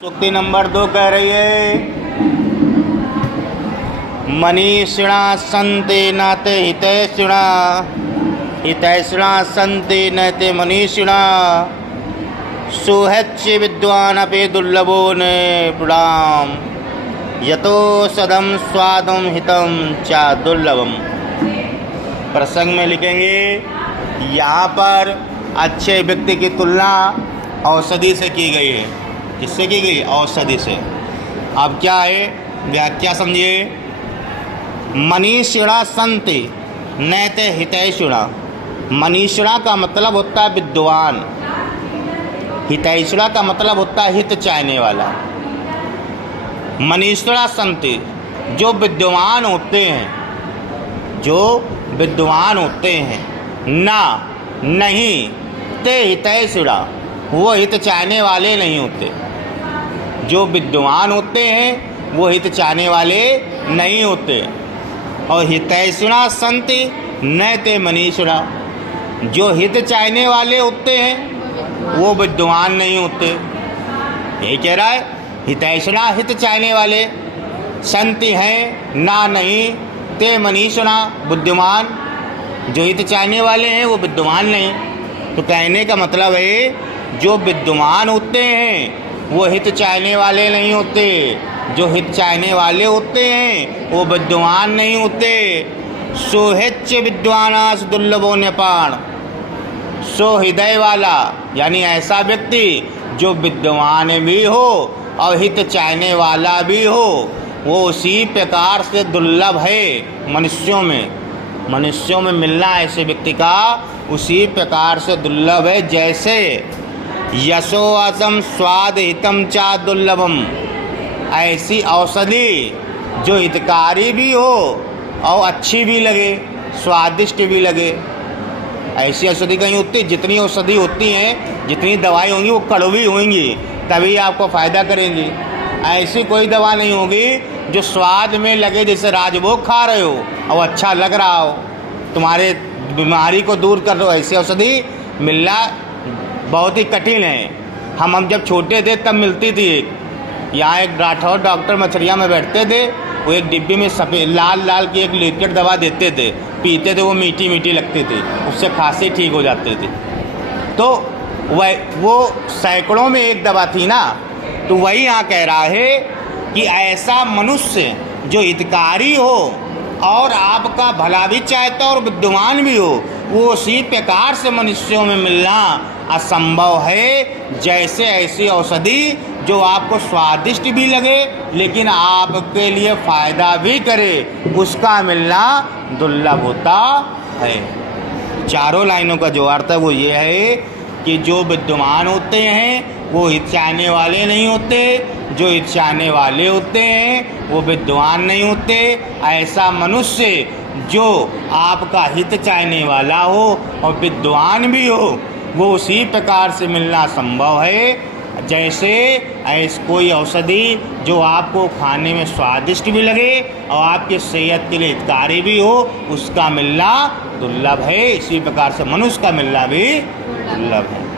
सूक्ति number 2 कह रही है, मनीषिणा सन्ति न ते हितैषिणा, हितैषिणा सन्ति न ते मनीषिणा, सुहृच्च विद्वान् अपि दुर्लभो न पुराम, यतो सदम स्वादम हितम च दुर्लभम। प्रसंग में लिखेंगे, यहाँ पर अच्छे व्यक्ति की तुलना औषधि से की गई है। किससे की गई? औषधि से। अब क्या है, व्याख्या समझिए। मनीषिणा सन्ति नैते हितैषिणा। मनीषिणा का मतलब होता है विद्वान, हितैषिणा का मतलब होता है हित चाहने वाला। मनीषिणा सन्ति, जो विद्वान होते हैं, जो विद्वान होते हैं, ना नहीं ते हितैषिणा, वो हित चाहने वाले नहीं होते। जो विद्वान होते हैं वो हित चाहने वाले नहीं होते। और हितैषिणा सन्ति न ते मनीषिणा, जो हित चाहने वाले होते हैं वो विद्वान नहीं होते। ये कह रहा है, हितैषिणा हित चाहने वाले, सन्ति हैं ना नहीं, ते मनीषिणा बुद्धिमान, जो हित चाहने वाले हैं वो विद्वान नहीं। तो कहने का मतलब है, जो विद्वान होते हैं वो हित चाहने वाले नहीं होते, जो हित चाहने वाले होते हैं वो विद्वान नहीं होते। सुहृच्च विद्वानास दुर्लभो न्यपाण, सो हृदय वाला यानी ऐसा व्यक्ति जो विद्वान भी हो और हित चाहने वाला भी हो, वो उसी प्रकार से दुर्लभ है। मनुष्यों में मिलना ऐसे व्यक्ति का उसी प्रकार से दुर्लभ है, जैसे यशो असम स्वाद हितम चा दुर्लभम। ऐसी औषधि जो हितकारी भी हो और अच्छी भी लगे, स्वादिष्ट भी लगे, ऐसी औषधि कहीं होती। जितनी औषधि होती हैं, जितनी दवाई होंगी वो कड़वी होंगी, तभी आपको फ़ायदा करेंगी। ऐसी कोई दवा नहीं होगी जो स्वाद में लगे जैसे राजभोग खा रहे हो और अच्छा लग रहा हो, तुम्हारे बीमारी को दूर कर दो। ऐसी औषधि मिलना बहुत ही कठिन है। हम जब छोटे थे तब मिलती थी। यहाँ एक राठौर डॉक्टर मछरिया में बैठते थे, वो एक डिब्बी में सफ़ेद लाल की एक लिक्विड दवा देते थे, पीते थे, वो मीठी मीठी लगती थी, उससे खांसी ठीक हो जाती थी। तो वो सैकड़ों में एक दवा थी ना। तो वही यहाँ कह रहा है कि ऐसा मनुष्य जो हितकारी हो और आपका भला भी चाहता और विद्वान भी हो, वो उसी प्रकार से मनुष्यों में मिलना असंभव है, जैसे ऐसी औषधि जो आपको स्वादिष्ट भी लगे लेकिन आपके लिए फ़ायदा भी करे, उसका मिलना दुर्लभ होता है। चारों लाइनों का जो अर्थ है वो ये है कि जो विद्वान होते हैं वो हित चाहने वाले नहीं होते, जो हित चाहने वाले होते हैं वो विद्वान नहीं होते। ऐसा मनुष्य जो आपका हित चाहने वाला हो और विद्वान भी हो, वो उसी प्रकार से मिलना संभव है, जैसे ऐसी कोई औषधि जो आपको खाने में स्वादिष्ट भी लगे और आपके सेहत के लिए हितकारी भी हो, उसका मिलना दुर्लभ है। इसी प्रकार से मनुष्य का मिलना भी दुर्लभ है।